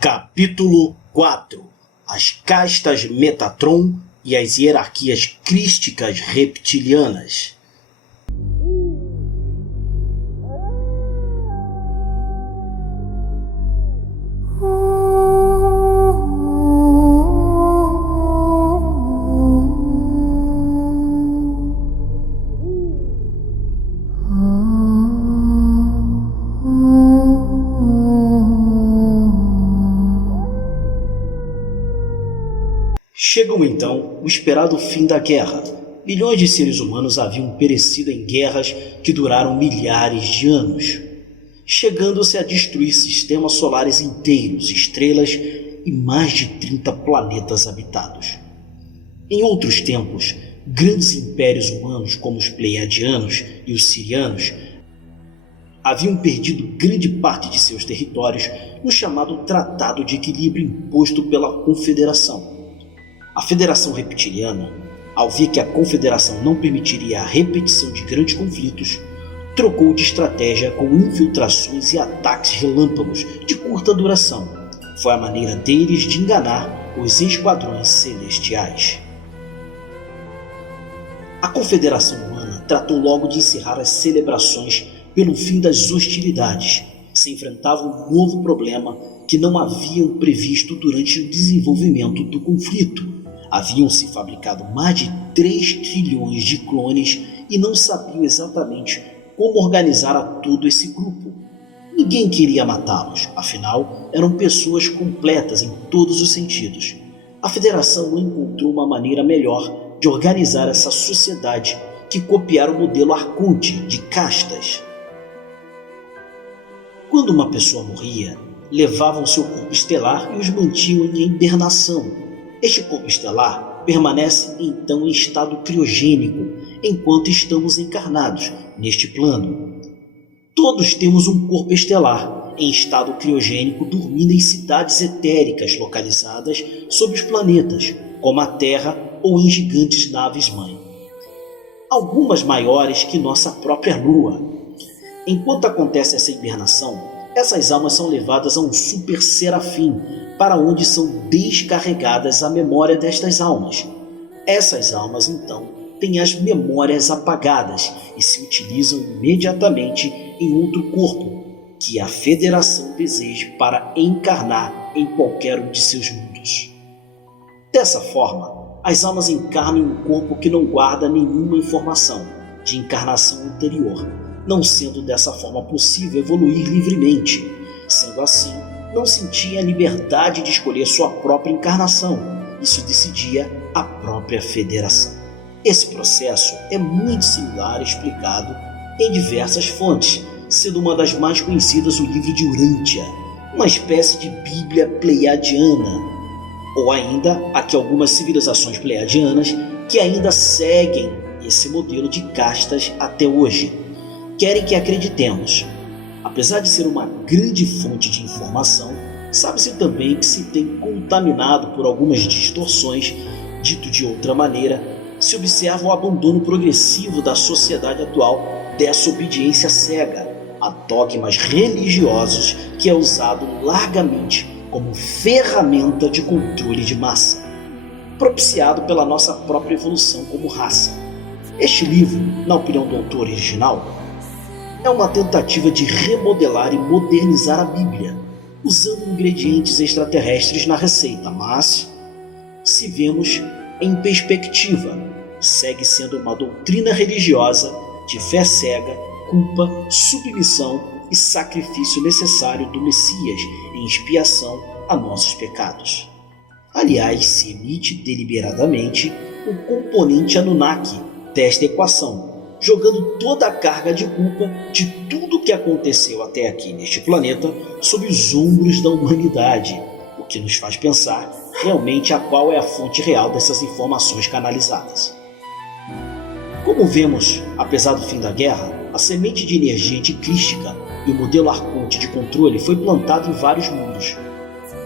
Capítulo 4: As castas Metatron e as hierarquias crísticas reptilianas. Chegou então o esperado fim da guerra. Milhões de seres humanos haviam perecido em guerras que duraram milhares de anos, chegando-se a destruir sistemas solares inteiros, estrelas e mais de 30 planetas habitados. Em outros tempos, grandes impérios humanos como os Pleiadianos e os Sirianos haviam perdido grande parte de seus territórios no chamado Tratado de Equilíbrio imposto pela Confederação. A Federação Reptiliana, ao ver que a Confederação não permitiria a repetição de grandes conflitos, trocou de estratégia com infiltrações e ataques relâmpagos de curta duração. Foi a maneira deles de enganar os esquadrões celestiais. A Confederação Humana tratou logo de encerrar as celebrações pelo fim das hostilidades. Se enfrentava um novo problema que não haviam previsto durante o desenvolvimento do conflito. Haviam-se fabricado mais de 3 trilhões de clones e não sabiam exatamente como organizar a todo esse grupo. Ninguém queria matá-los, afinal eram pessoas completas em todos os sentidos. A Federação não encontrou uma maneira melhor de organizar essa sociedade que copiar o modelo Arconte de castas. Quando uma pessoa morria, levavam seu corpo estelar e os mantinham em hibernação. Este corpo estelar permanece então em estado criogênico enquanto estamos encarnados neste plano. Todos temos um corpo estelar em estado criogênico dormindo em cidades etéricas localizadas sob os planetas, como a Terra ou em gigantes naves-mãe. Algumas maiores que nossa própria Lua. Enquanto acontece essa hibernação, essas almas são levadas a um super serafim, para onde são descarregadas a memória destas almas. Essas almas, então, têm as memórias apagadas e se utilizam imediatamente em outro corpo, que a Federação deseja para encarnar em qualquer um de seus mundos. Dessa forma, as almas encarnam em um corpo que não guarda nenhuma informação de encarnação anterior, não sendo dessa forma possível evoluir livremente. Sendo assim, não sentia a liberdade de escolher sua própria encarnação. Isso decidia a própria Federação. Esse processo é muito similar explicado em diversas fontes, sendo uma das mais conhecidas o livro de Urantia, uma espécie de Bíblia pleiadiana, ou ainda a que algumas civilizações pleiadianas que ainda seguem esse modelo de castas até hoje querem que acreditemos. Apesar de ser uma grande fonte de informação, sabe-se também que se tem contaminado por algumas distorções. Dito de outra maneira, se observa o abandono progressivo da sociedade atual dessa obediência cega a dogmas religiosos que é usado largamente como ferramenta de controle de massa, propiciado pela nossa própria evolução como raça. Este livro, na opinião do autor original, é uma tentativa de remodelar e modernizar a Bíblia, usando ingredientes extraterrestres na receita, mas, se vemos em perspectiva, segue sendo uma doutrina religiosa de fé cega, culpa, submissão e sacrifício necessário do Messias em expiação a nossos pecados. Aliás, se emite deliberadamente o componente Anunnaki desta equação, jogando toda a carga de culpa de tudo o que aconteceu até aqui neste planeta sobre os ombros da humanidade, o que nos faz pensar realmente a qual é a fonte real dessas informações canalizadas. Como vemos, apesar do fim da guerra, a semente de energia anticrística e o modelo Arconte de controle foi plantado em vários mundos.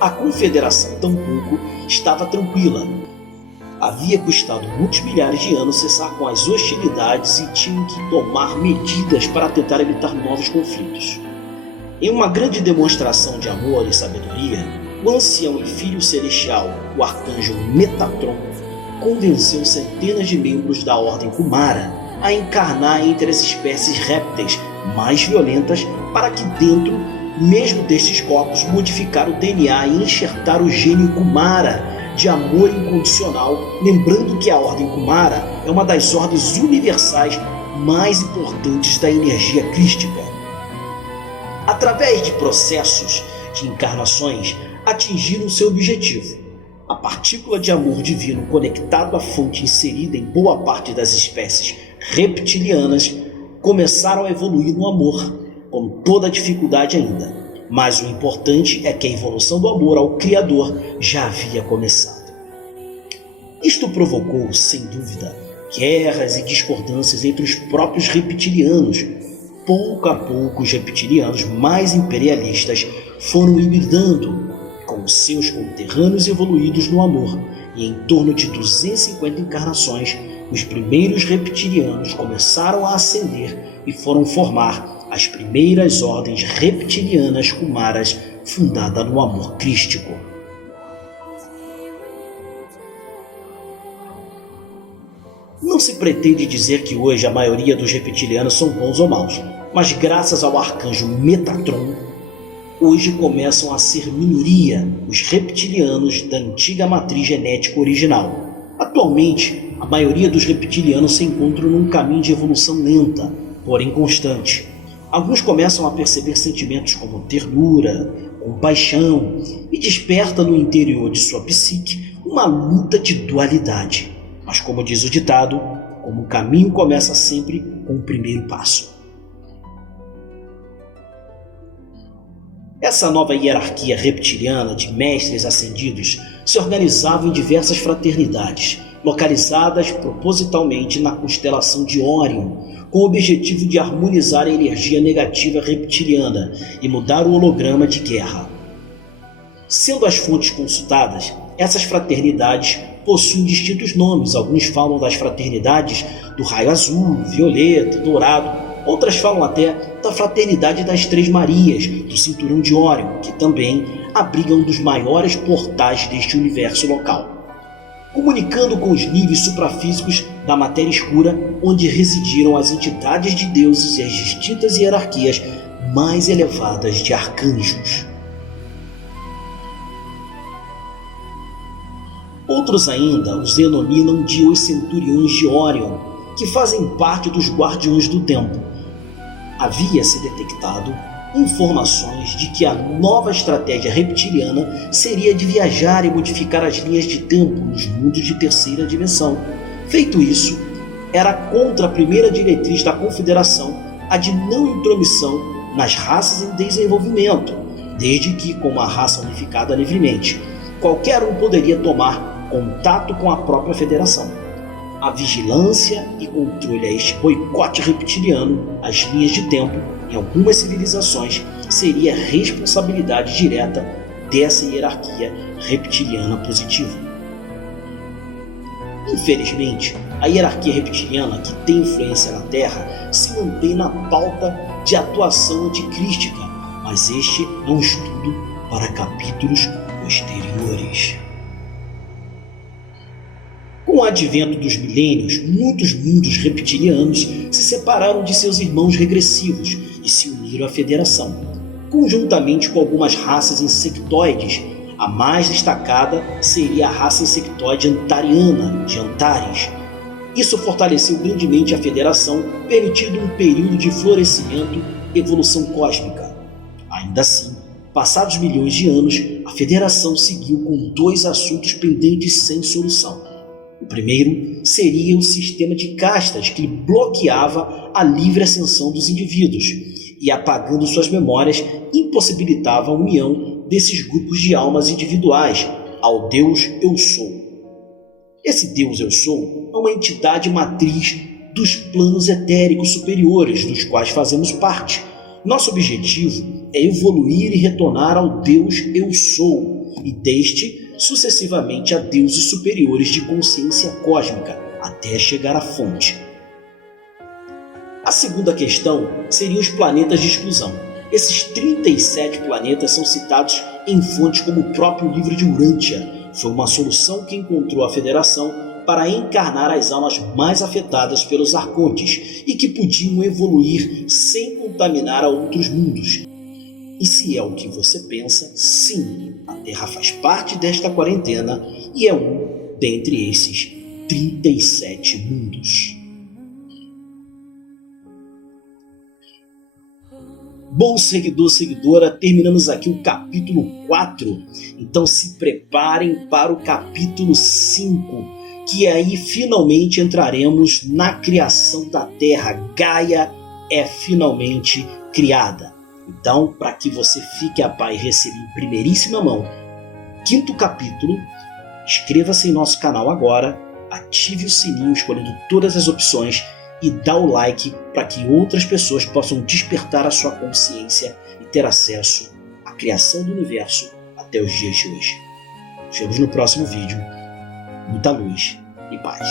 A Confederação tampouco estava tranquila. Havia custado muitos milhares de anos cessar com as hostilidades e tinham que tomar medidas para tentar evitar novos conflitos. Em uma grande demonstração de amor e sabedoria, o ancião e filho celestial, o arcanjo Metatron, convenceu centenas de membros da Ordem Kumara a encarnar entre as espécies répteis mais violentas para que dentro mesmo destes corpos modificar o DNA e enxertar o gênio Kumara de amor incondicional, lembrando que a Ordem Kumara é uma das ordens universais mais importantes da energia crística. Através de processos de encarnações, atingiram seu objetivo. A partícula de amor divino conectado à fonte inserida em boa parte das espécies reptilianas começaram a evoluir no amor, com toda a dificuldade ainda. Mas o importante é que a evolução do amor ao Criador já havia começado. Isto provocou, sem dúvida, guerras e discordâncias entre os próprios reptilianos. Pouco a pouco, os reptilianos mais imperialistas foram hibridando com os seus conterrâneos evoluídos no amor, e em torno de 250 encarnações, os primeiros reptilianos começaram a ascender e foram formar as primeiras ordens reptilianas Kumaras fundadas no amor crístico. Não se pretende dizer que hoje a maioria dos reptilianos são bons ou maus, mas graças ao arcanjo Metatron, hoje começam a ser minoria os reptilianos da antiga matriz genética original. Atualmente, a maioria dos reptilianos se encontram num caminho de evolução lenta, porém constante. Alguns começam a perceber sentimentos como ternura, compaixão e desperta no interior de sua psique uma luta de dualidade. Mas como diz o ditado, como o caminho começa sempre com o primeiro passo. Essa nova hierarquia reptiliana de mestres ascendidos se organizava em diversas fraternidades, localizadas propositalmente na constelação de Órion, com o objetivo de harmonizar a energia negativa reptiliana e mudar o holograma de guerra. Sendo as fontes consultadas, essas fraternidades possuem distintos nomes. Alguns falam das fraternidades do raio azul, violeta, dourado. Outras falam até da fraternidade das Três Marias, do cinturão de Órion, que também abriga um dos maiores portais deste universo local, comunicando com os níveis suprafísicos da matéria escura, onde residiram as entidades de deuses e as distintas hierarquias mais elevadas de arcanjos. Outros ainda os denominam de os centuriões de Órion, que fazem parte dos guardiões do tempo. Havia-se detectado informações de que a nova estratégia reptiliana seria de viajar e modificar as linhas de tempo nos mundos de terceira dimensão. Feito isso, era contra a primeira diretriz da Confederação, a de não intromissão nas raças em desenvolvimento, desde que, como a raça unificada livremente, qualquer um poderia tomar contato com a própria Federação. A vigilância e controle a este boicote reptiliano às linhas de tempo em algumas civilizações seria responsabilidade direta dessa hierarquia reptiliana positiva. Infelizmente, a hierarquia reptiliana que tem influência na Terra se mantém na pauta de atuação anticrística, mas este é um estudo para capítulos posteriores. Com o advento dos milênios, muitos mundos reptilianos se separaram de seus irmãos regressivos e se uniram à Federação, conjuntamente com algumas raças insectoides. A mais destacada seria a raça insectoide antariana, de Antares. Isso fortaleceu grandemente a Federação, permitindo um período de florescimento e evolução cósmica. Ainda assim, passados milhões de anos, a Federação seguiu com dois assuntos pendentes sem solução. O primeiro seria o sistema de castas, que bloqueava a livre ascensão dos indivíduos e, apagando suas memórias, impossibilitava a união desses grupos de almas individuais ao Deus Eu Sou. Esse Deus Eu Sou é uma entidade matriz dos planos etéricos superiores, dos quais fazemos parte. Nosso objetivo é evoluir e retornar ao Deus Eu Sou, e deste sucessivamente a deuses superiores de consciência cósmica, até chegar à fonte. A segunda questão seriam os planetas de exclusão. Esses 37 planetas são citados em fontes como o próprio livro de Urântia. Foi uma solução que encontrou a Federação para encarnar as almas mais afetadas pelos arcontes e que podiam evoluir sem contaminar a outros mundos. E se é o que você pensa, sim, a Terra faz parte desta quarentena e é um dentre esses 37 mundos. Bom, seguidor, seguidora, terminamos aqui o capítulo 4. Então se preparem para o capítulo 5, que aí finalmente entraremos na criação da Terra. Gaia é finalmente criada. Então, para que você fique a par e receba em primeiríssima mão o 5º capítulo, inscreva-se em nosso canal agora, ative o sininho escolhendo todas as opções e dá o like para que outras pessoas possam despertar a sua consciência e ter acesso à criação do universo até os dias de hoje. Nos vemos no próximo vídeo. Muita luz e paz.